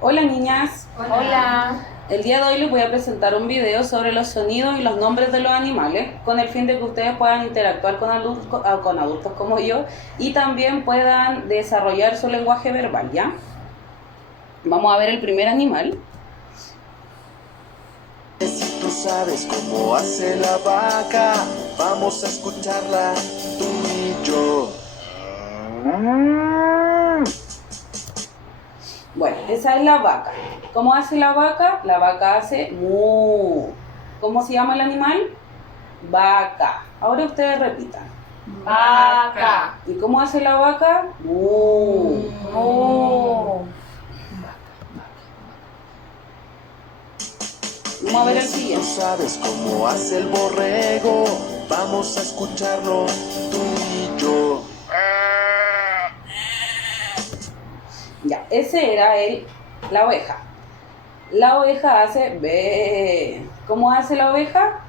Hola niñas, Hola. el día de hoy les voy a presentar un video sobre los sonidos y los nombres de los animales con el fin de que ustedes puedan interactuar con adultos como yo y también puedan desarrollar su lenguaje verbal, ¿ya? Vamos a ver el primer animal. Si tú sabes cómo hace la vaca, vamos a escucharla tú y yo. Bueno, esa es la vaca. ¿Cómo hace la vaca? La vaca hace mu. ¿Cómo se llama el animal? Vaca. Ahora ustedes repitan. Vaca. ¿Y cómo hace la vaca? Mu. Mu. Vamos a ver el Si tú siguiente. sabes cómo hace el borrego, vamos a escucharlo tú y yo. Ya, ese era la oveja. La oveja hace be. ¿Cómo hace la oveja?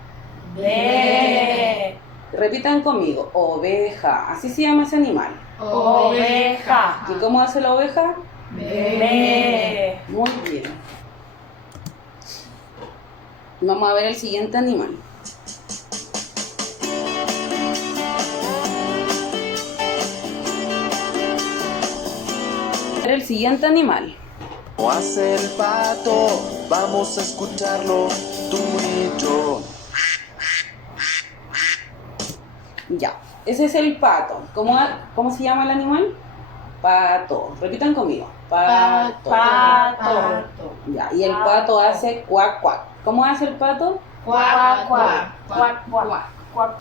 Be. Repitan conmigo, oveja. Así se llama ese animal. Oveja. ¿Y cómo hace la oveja? Be. Muy bien. Vamos a ver el siguiente animal. El siguiente animal. ¿Cómo hace el pato? Vamos a escucharlo tú y yo. Ya, ese es el pato. ¿Cómo se llama el animal? Pato. Repitan conmigo. Pato. Pato. Ya, y el pato hace cuac, cuac. ¿Cómo hace el pato? Cuac, cuac. Cuac, cuac. Cuac.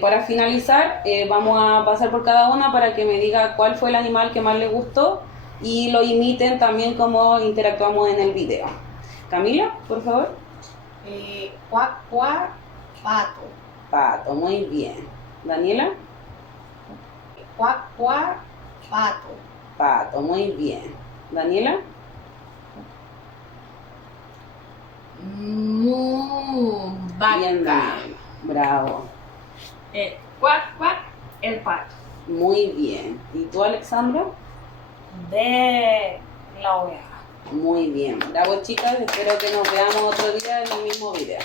Para finalizar, vamos a pasar por cada una para que me diga cuál fue el animal que más les gustó y lo imiten también como interactuamos en el video. Camila, por favor. Cuac, cuac. Pato. Pato, muy bien. Daniela. Cuac, cuac. Pato. Pato, muy bien. Daniela. Mu. Bien, Daniela. Bravo. Cuac, cuac. El pato. Muy bien. ¿Y tú, Alexandra? De la oveja. Muy bien. Bravo, chicas. Espero que nos veamos otro día en el mismo video.